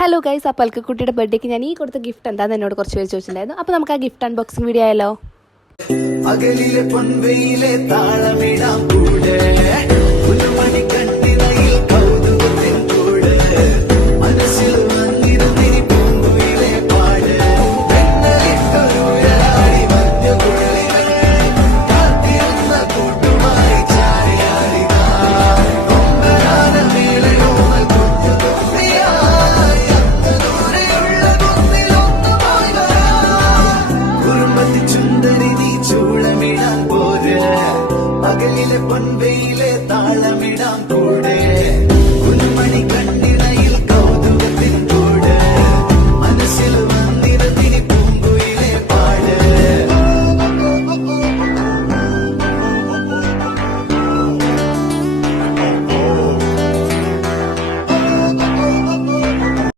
Hello guys, അപ്പോൾ കുട്ടിയുടെ ബർത്ത്ഡേക്ക് ഞാൻ ഈ കൊടുത്ത ഗിഫ്റ്റ് എന്താണെന്ന് എന്നോട് കുറച്ച് പേര് ചോദിച്ചിട്ടുണ്ടായിരുന്നു. അപ്പോൾ നമുക്ക് ആ ഗിഫ്റ്റ് അൺബോക്സിംഗ് വീഡിയോ ആയാലോ? അകലിലെ പൊൻവെയിലെ താളമിടാം കൂടെ